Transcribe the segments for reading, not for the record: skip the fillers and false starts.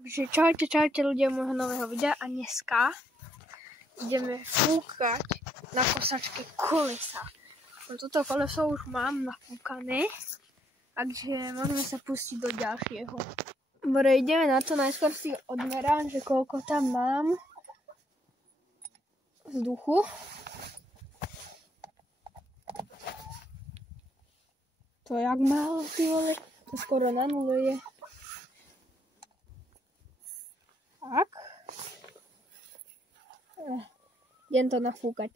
Takže čaute ľudia môjho nového videa a dneska ideme fúkať na kosačke kolesa. Toto koleso už mám nafúkané, takže môžeme sa pustiť do ďalšieho. Dobre, ideme na to, najskôr si odmerám, že koľko tam mám vzduchu. To jak málo, ty vole, to skoro na nule je. Tak. Idem to nafúkať.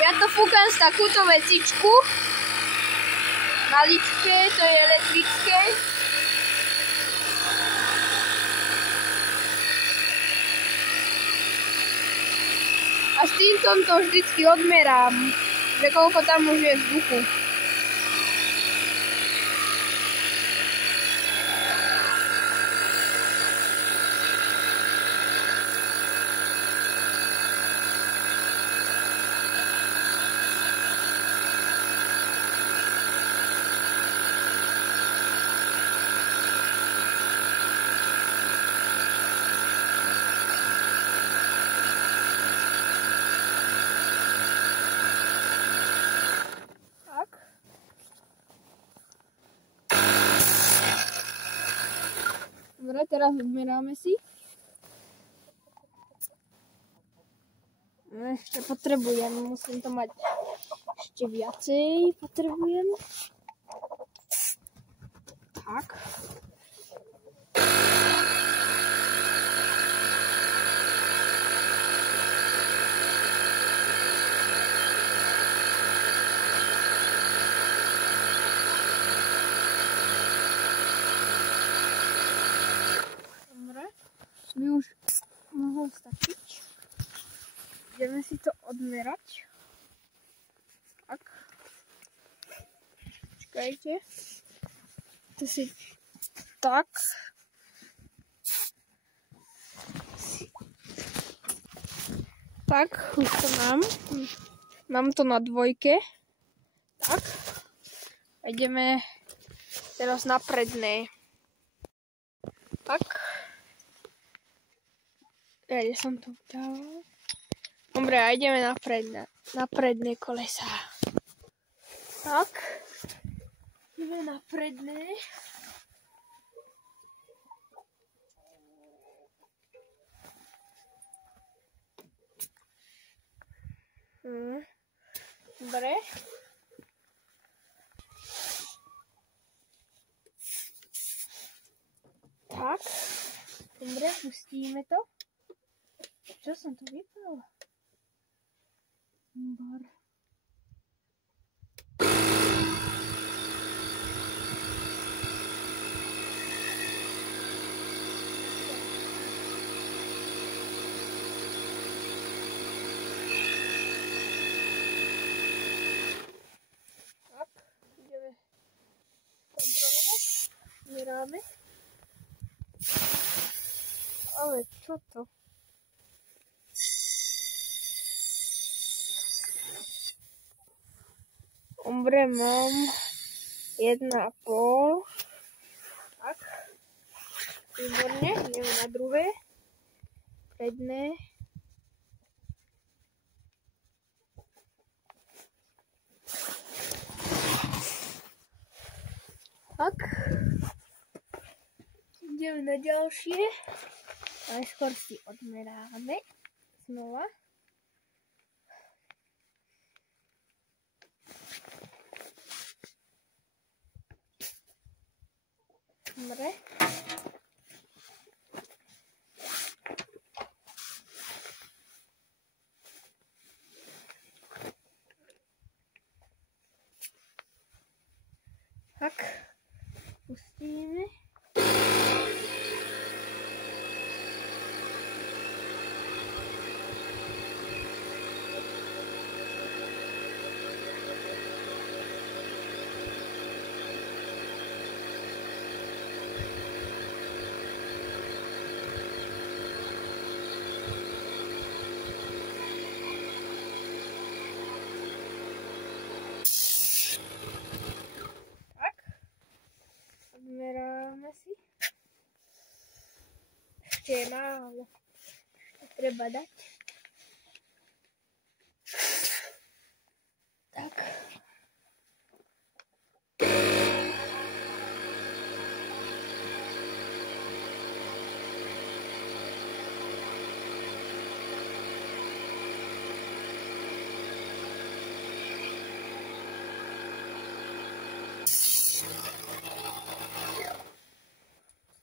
Ja to fúkam z takúto vecičku. Maličké, to je elektrické. A s týmto to vždycky odmerám, že koľko tam už je vzduchu. Dobre, teraz odmeráme si. Ešte potrebujem, musím to mať ešte viacej, potrebujem. Tak. Mi už mohol stačiť. Ideme si to odmerať. Tak. Počkajte. To si tak. Tak, už to mám. Mám to na dvojke. Tak. A ideme teraz na predné. Tak. Kde som to dal? Dobre, a ideme na predné kolesa. Tak. Ideme na predné. Dobre. Tak. Dobre, pustíme to. Čo som to vypal? Bar. Tak, ideme kontrolovať. Meráme. Ale čo to? Dobre, mám 1,5. Tak. Výborne, ideme na druhé. Predné. Tak. Ideme na ďalšie. Najskôr si odmeráme. Znova. Dobre. Tak. Pustíme. ešte je málo. Treba dať. Tak.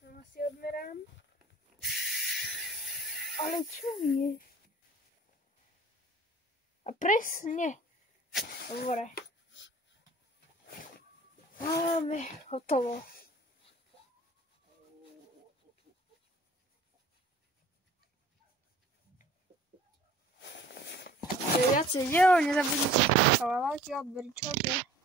Sama si odmerám. Ale čo je? A presne. Dobre. Máme hotovo. Viacej diel, nezabudnite. Lajky, odbery, čaute.